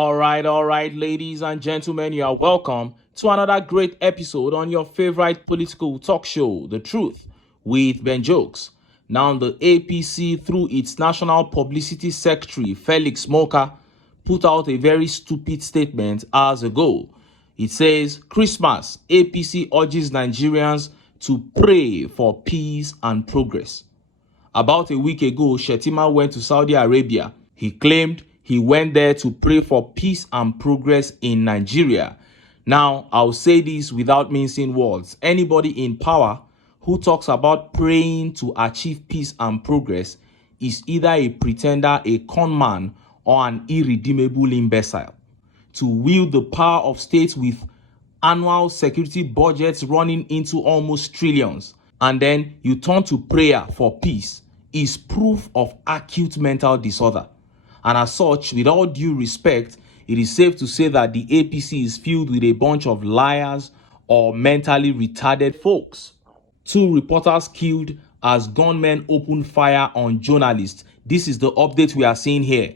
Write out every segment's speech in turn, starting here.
All right, ladies and gentlemen, you are welcome to another great episode on your favorite political talk show, The Truth, with Ben Jokes. Now, the APC, through its National Publicity Secretary, Felix Moka, put out a very stupid statement hours ago. It says, Christmas, APC urges Nigerians to pray for peace and progress. About a week ago, Shettima went to Saudi Arabia. He claimed he went there to pray for peace and progress in Nigeria. Now, I'll say this without mincing words. Anybody in power who talks about praying to achieve peace and progress is either a pretender, a con man, or an irredeemable imbecile. To wield the power of states with annual security budgets running into almost trillions, and then you turn to prayer for peace, is proof of acute mental disorder. And as such, with all due respect, it is safe to say that the APC is filled with a bunch of liars or mentally retarded folks. 2 reporters killed as gunmen opened fire on journalists. This is the update we are seeing here.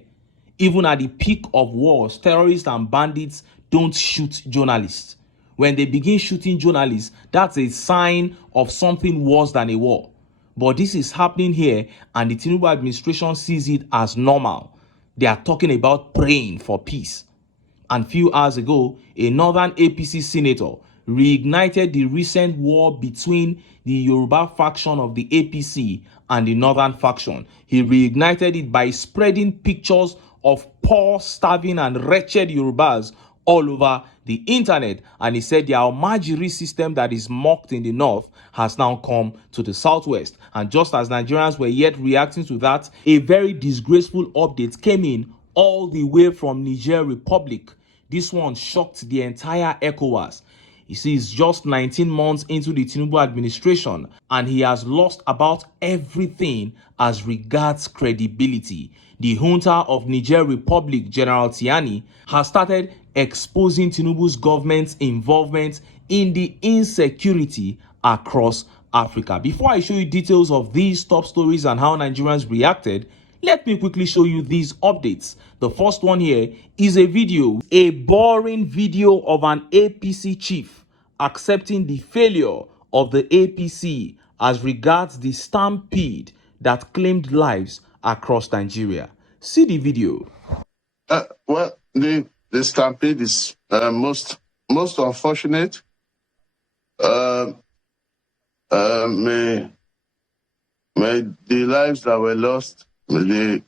Even at the peak of wars, terrorists and bandits don't shoot journalists. When they begin shooting journalists, that's a sign of something worse than a war. But this is happening here, and the TINUBU administration sees it as normal. They are talking about praying for peace. And few hours ago, a northern APC senator reignited the recent war between the Yoruba faction of the APC and the northern faction. He reignited it by spreading pictures of poor, starving, and wretched Yorubas all over the internet, and he said the Almajiri system that is mocked in the north has now come to the southwest. And just as Nigerians were yet reacting to that, a very disgraceful update came in all the way from Niger Republic. This one shocked the entire ECOWAS. You see, he's just 19 months into the TINUBU administration, and he has lost about everything as regards credibility. The junta of Niger Republic, General Tiani, has started exposing TINUBU's government's involvement in the insecurity across Africa. Before I show you details of these top stories and how Nigerians reacted, let me quickly show you these updates. The first one here is a boring video of an APC chief accepting the failure of the APC as regards the stampede that claimed lives across Nigeria. See the video. Well, the stampede is most unfortunate. May the lives that were lost, may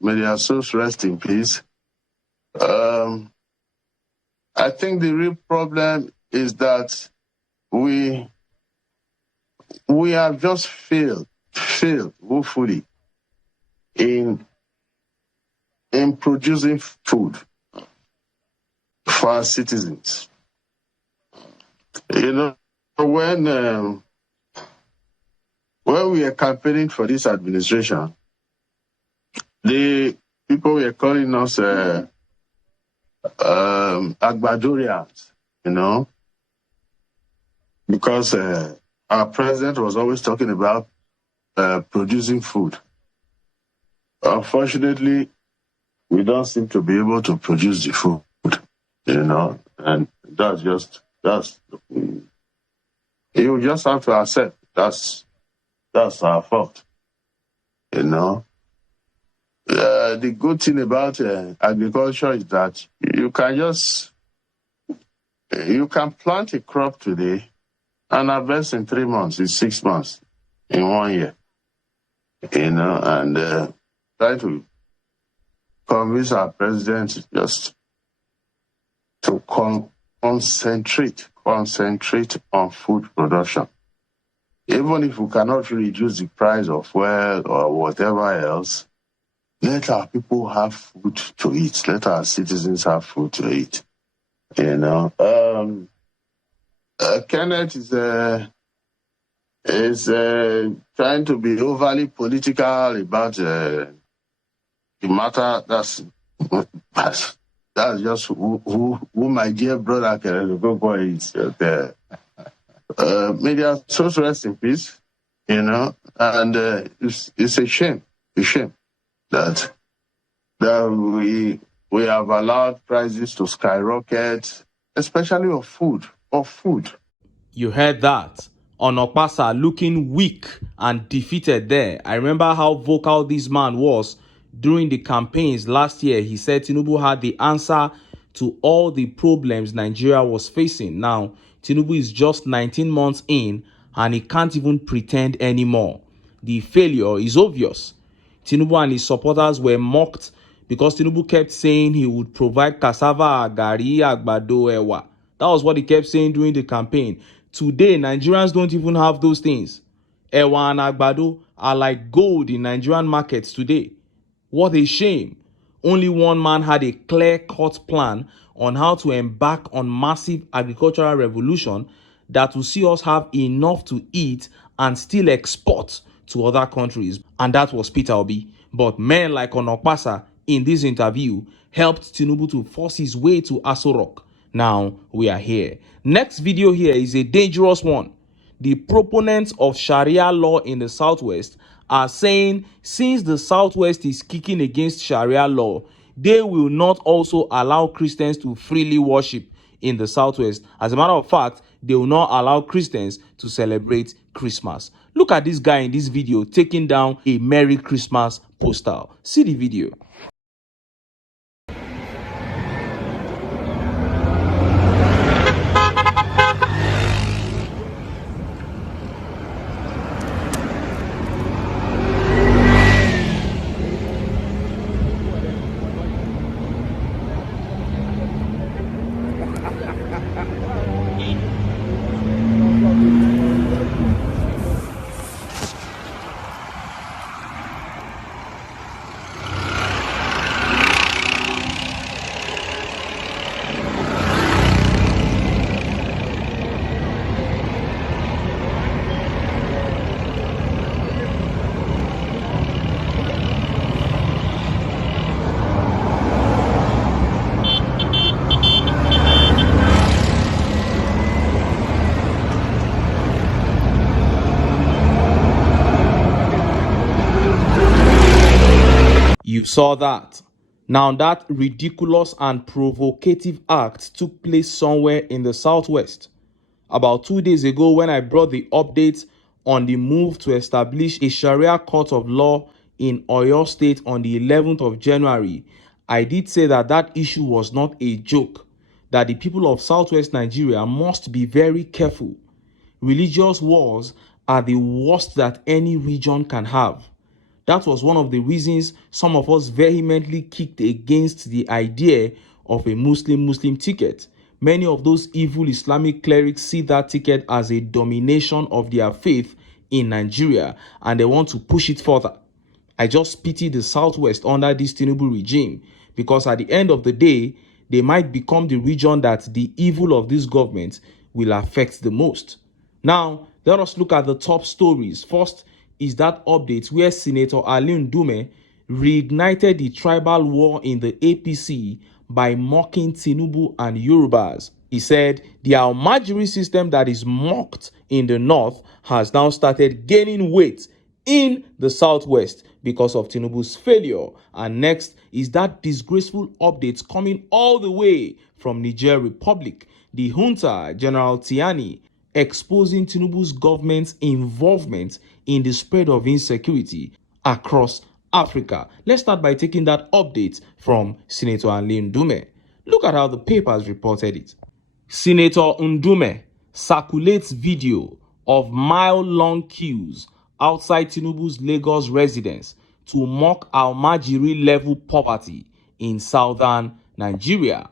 their souls rest in peace. I think the real problem is that we have just failed woefully in producing food for our citizens. You know, when we were campaigning for this administration, the people were calling us Agbadorians, you know, because our president was always talking about producing food. Unfortunately, we don't seem to be able to produce the food, you know, and you just have to accept that's our fault, you know. The good thing about agriculture is that you can plant a crop today and harvest in 3 months, in 6 months, in 1 year, you know, and try to convince our president just to concentrate on food production. Even if we cannot reduce the price of fuel or whatever else, let our people have food to eat. Let our citizens have food to eat. You know, Kenneth is trying to be overly political about the matter. That's just who my dear brother Kenneth Okonkwo is. May their souls rest in peace. You know, and it's a shame that we We have allowed prices to skyrocket, especially of food. You heard that. Onokpasa looking weak and defeated there. I remember how vocal this man was during the campaigns last year. He said Tinubu had the answer to all the problems Nigeria was facing. Now, Tinubu is just 19 months in and he can't even pretend anymore. The failure is obvious. Tinubu and his supporters were mocked because Tinubu kept saying he would provide cassava, gari, agbado, ewa. That was what he kept saying during the campaign. Today, Nigerians don't even have those things. Ewa and agbado are like gold in Nigerian markets today. What a shame. Only one man had a clear-cut plan on how to embark on massive agricultural revolution that will see us have enough to eat and still export to other countries. And that was Peter Obi. But men like Onokpasa in this interview helped Tinubu to force his way to Aso Rock. Now we are here. Next video here is a dangerous one. The proponents of Sharia law in the Southwest are saying since the Southwest is kicking against Sharia law, they will not also allow Christians to freely worship in the Southwest. As a matter of fact, they will not allow Christians to celebrate Christmas. Look at this guy in this video taking down a Merry Christmas poster. See the video. You saw that. Now that ridiculous and provocative act took place somewhere in the Southwest. About 2 days ago, when I brought the update on the move to establish a Sharia court of law in Oyo State on the 11th of January, I did say that that issue was not a joke, that the people of Southwest Nigeria must be very careful. Religious wars are the worst that any region can have. That was one of the reasons some of us vehemently kicked against the idea of a Muslim ticket. Many of those evil Islamic clerics see that ticket as a domination of their faith in Nigeria and they want to push it further. I just pity the Southwest under this TINUBU regime because at the end of the day, they might become the region that the evil of this government will affect the most. Now, let us look at the top stories. First is that update where Senator Ali Ndume reignited the tribal war in the APC by mocking Tinubu and Yorubas. He said the Almajiri system that is mocked in the north has now started gaining weight in the Southwest because of Tinubu's failure. And next is that disgraceful update coming all the way from Niger Republic. The junta, General Tiani, exposing Tinubu's government's involvement in the spread of insecurity across Africa. Let's start by taking that update from Senator Ali Ndume. Look at how the papers reported it. Senator Ndume circulates video of mile-long queues outside Tinubu's Lagos residence to mock Almajiri level poverty in southern Nigeria.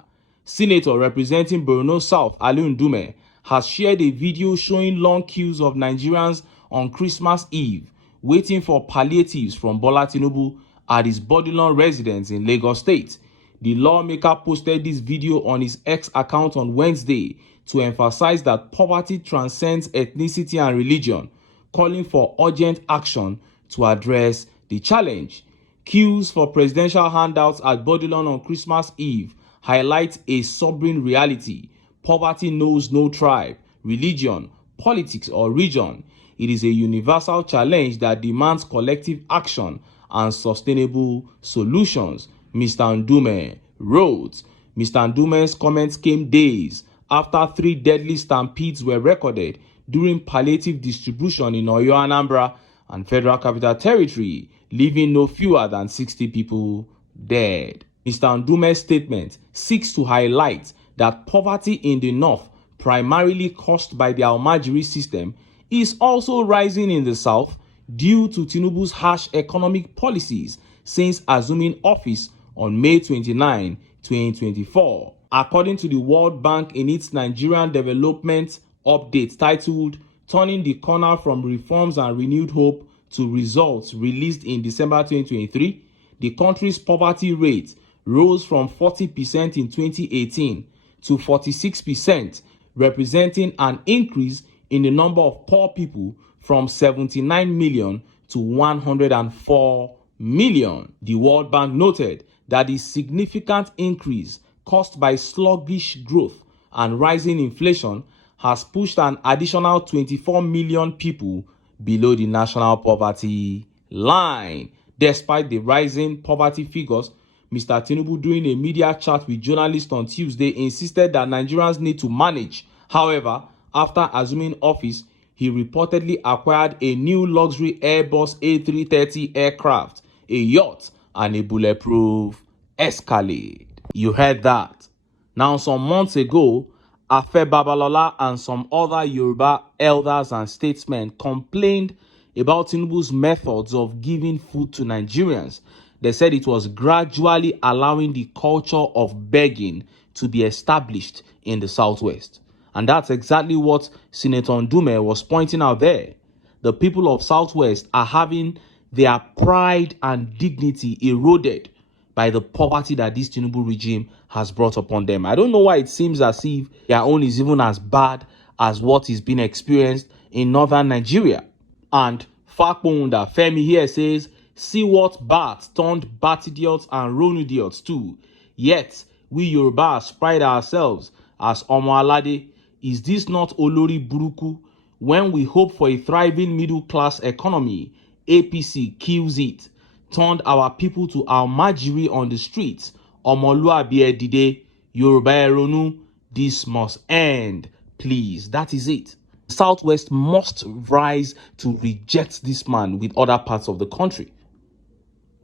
Senator representing Borno South, Ali Ndume, has shared a video showing long queues of Nigerians on Christmas Eve waiting for palliatives from Bola Tinubu at his Bodilon residence in Lagos State. The lawmaker posted this video on his X account on Wednesday to emphasize that poverty transcends ethnicity and religion, calling for urgent action to address the challenge. Queues for presidential handouts at Bodilon on Christmas Eve highlight a sobering reality. Poverty knows no tribe, religion, politics, or region. It is a universal challenge that demands collective action and sustainable solutions, Mr. Ndume wrote. Mr. Ndume's comments came days after 3 deadly stampedes were recorded during palliative distribution in Oyo, Anambra, and Federal Capital Territory, leaving no fewer than 60 people dead. Mr. Ndume's statement seeks to highlight that poverty in the north, primarily caused by the Almajiri system, is also rising in the south due to Tinubu's harsh economic policies since assuming office on May 29, 2024. According to the World Bank in its Nigerian Development Update titled Turning the Corner from Reforms and Renewed Hope to Results released in December 2023, the country's poverty rate rose from 40% in 2018 to 46%, representing an increase in the number of poor people from 79 million to 104 million. The World Bank noted that the significant increase caused by sluggish growth and rising inflation has pushed an additional 24 million people below the national poverty line. Despite the rising poverty figures, Mr. Tinubu, during a media chat with journalists on Tuesday, insisted that Nigerians need to manage. However, after assuming office, he reportedly acquired a new luxury Airbus A330 aircraft, a yacht, and a bulletproof Escalade. You heard that. Now, some months ago, Afe Babalola and some other Yoruba elders and statesmen complained about Tinubu's methods of giving food to Nigerians. They said it was gradually allowing the culture of begging to be established in the Southwest. And that's exactly what Senator Ndume was pointing out there. The people of Southwest are having their pride and dignity eroded by the poverty that this Tinubu regime has brought upon them. I don't know why it seems as if their own is even as bad as what is being experienced in northern Nigeria. And Fakpunda Femi here says, see what bats turned bat idiots and road idiots too. Yet, we Yorubas pride ourselves as Omoalade. Is this not Olori Buruku? When we hope for a thriving middle-class economy, APC kills it, turned our people to Almajiri on the streets. Omoluabi Edide, Yoruba Eronu, this must end, please. That is it. Southwest must rise to reject this man with other parts of the country.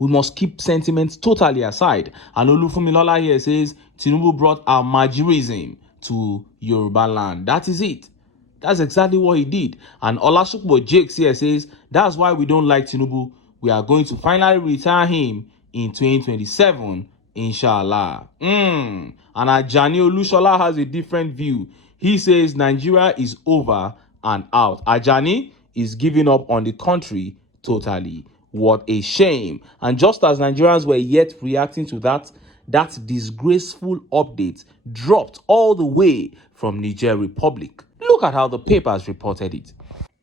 We must keep sentiments totally aside. And Olufunmilola here says, Tinubu brought Almajirism to Yoruba land. That is it. That's exactly what he did. And Olasukbo Jakes here says, that's why we don't like Tinubu. We are going to finally retire him in 2027, inshallah. And Ajani Olushola has a different view. He says Nigeria is over and out. Ajani is giving up on the country totally. What a shame. And just as Nigerians were yet reacting to that disgraceful update dropped all the way from Niger Republic. Look at how the papers reported it.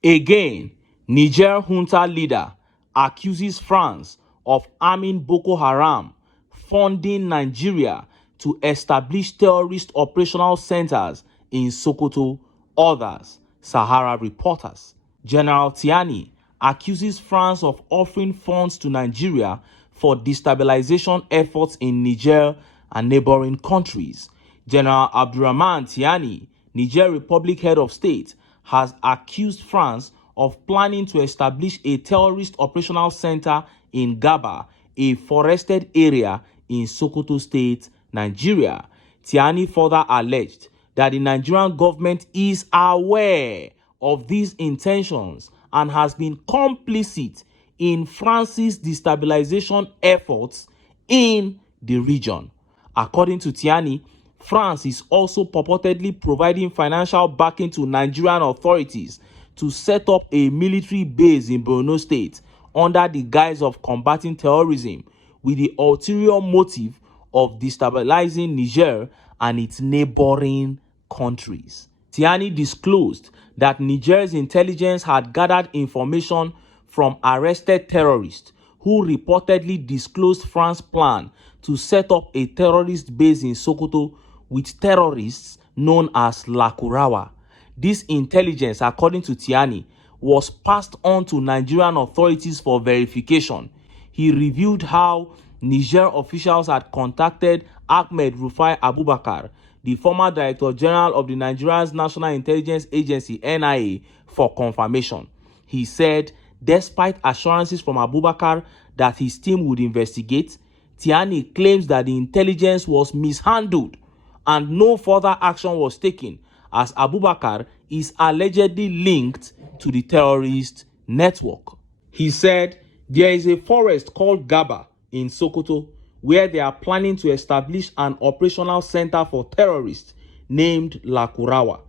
Again, Niger junta leader accuses France of arming Boko Haram, funding Nigeria to establish terrorist operational centers in Sokoto. Others, Sahara reporters. General Tiani accuses France of offering funds to Nigeria for destabilization efforts in Niger and neighboring countries. General Abdurrahman Tiani, Niger Republic head of state, has accused France of planning to establish a terrorist operational center in Gaba, a forested area in Sokoto State, Nigeria. Tiani further alleged that the Nigerian government is aware of these intentions and has been complicit in France's destabilization efforts in the region. According to Tiani, France is also purportedly providing financial backing to Nigerian authorities to set up a military base in Borno State under the guise of combating terrorism, with the ulterior motive of destabilizing Niger and its neighboring countries. Tiani disclosed that Niger's intelligence had gathered information from arrested terrorists who reportedly disclosed France's plan to set up a terrorist base in Sokoto with terrorists known as Lakurawa. This intelligence, according to Tiani, was passed on to Nigerian authorities for verification. He revealed how Niger officials had contacted Ahmed Rufai Abubakar, the former Director General of the Nigeria's National Intelligence Agency (NIA), for confirmation. He said, despite assurances from Abubakar that his team would investigate, Tiani claims that the intelligence was mishandled and no further action was taken, as Abubakar is allegedly linked to the terrorist network. He said there is a forest called Gaba in Sokoto where they are planning to establish an operational center for terrorists named Lakurawa.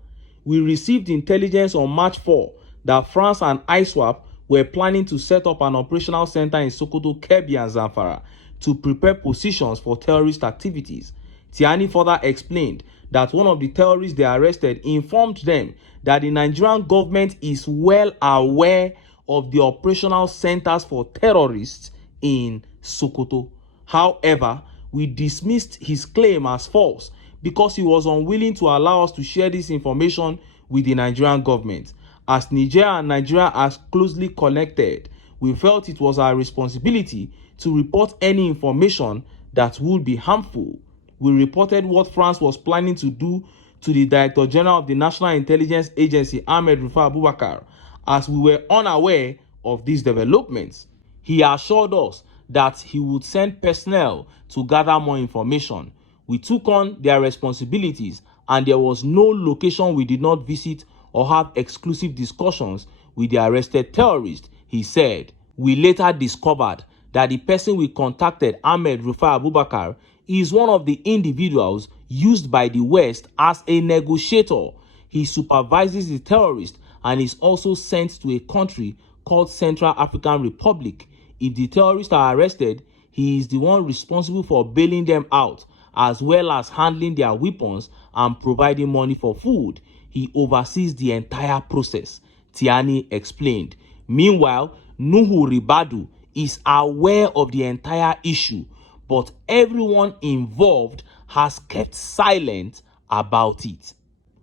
We received intelligence on March 4 that France and ISWAP were planning to set up an operational center in Sokoto, Kebbi, and Zamfara to prepare positions for terrorist activities. Tiani further explained that one of the terrorists they arrested informed them that the Nigerian government is well aware of the operational centers for terrorists in Sokoto. However, we dismissed his claim as false because he was unwilling to allow us to share this information with the Nigerian government. As Niger and Nigeria are closely connected, we felt it was our responsibility to report any information that would be harmful. We reported what France was planning to do to the Director General of the National Intelligence Agency, Ahmed Rufai Abubakar, as we were unaware of these developments. He assured us that he would send personnel to gather more information. We took on their responsibilities, and there was no location we did not visit or have exclusive discussions with the arrested terrorist, he said. We later discovered that the person we contacted, Ahmed Rufai Abubakar, is one of the individuals used by the West as a negotiator. He supervises the terrorist and is also sent to a country called Central African Republic. If the terrorists are arrested, he is the one responsible for bailing them out, as well as handling their weapons and providing money for food. He oversees the entire process, Tiani explained. Meanwhile, Nuhu Ribadu is aware of the entire issue, but everyone involved has kept silent about it.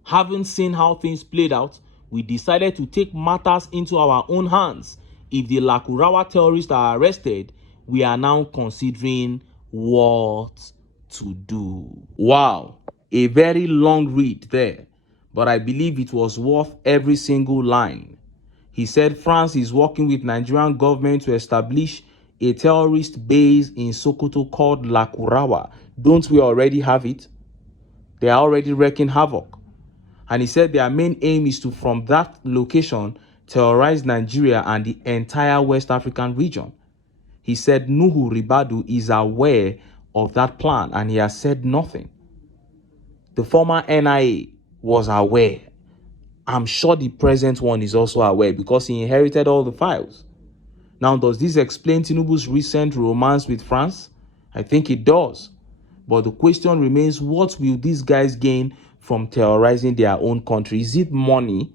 Having seen how things played out, we decided to take matters into our own hands. If the Lakurawa terrorists are arrested, we are now considering what to do. Wow, a very long read there, but I believe it was worth every single line. He said France is working with Nigerian government to establish a terrorist base in Sokoto called Lakurawa. Don't we already have it? They are already wreaking havoc. And he said their main aim is to, from that location, terrorize Nigeria and the entire West African region. He said Nuhu Ribadu is aware of that plan and he has said nothing. The former NIA was aware. I'm sure the present one is also aware because he inherited all the files. Now, does this explain Tinubu's recent romance with France? I think it does. But the question remains, what will these guys gain from terrorizing their own country? Is it money?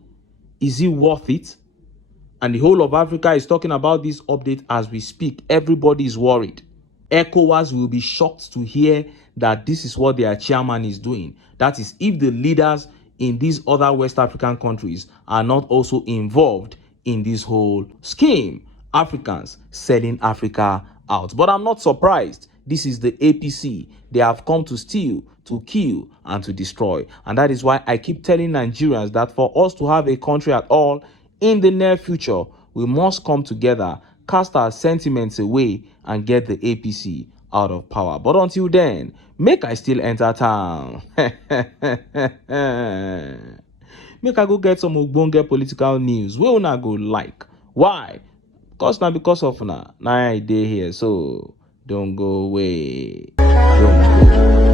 Is it worth it? And the whole of Africa is talking about this update as we speak. Everybody is worried. ECOWAS will be shocked to hear that this is what their chairman is doing. That is, if the leaders in these other West African countries are not also involved in this whole scheme. Africans selling Africa out. But I'm not surprised. This is the APC. They have come to steal, to kill, and to destroy. And that is why I keep telling Nigerians that for us to have a country at all in the near future, we must come together, cast our sentiments away, and get the APC out of power. But until then, make I still enter town. Make I go get some ogbonge political news. We will not go like. Why? Because of now I dey here, so don't go away. Don't go.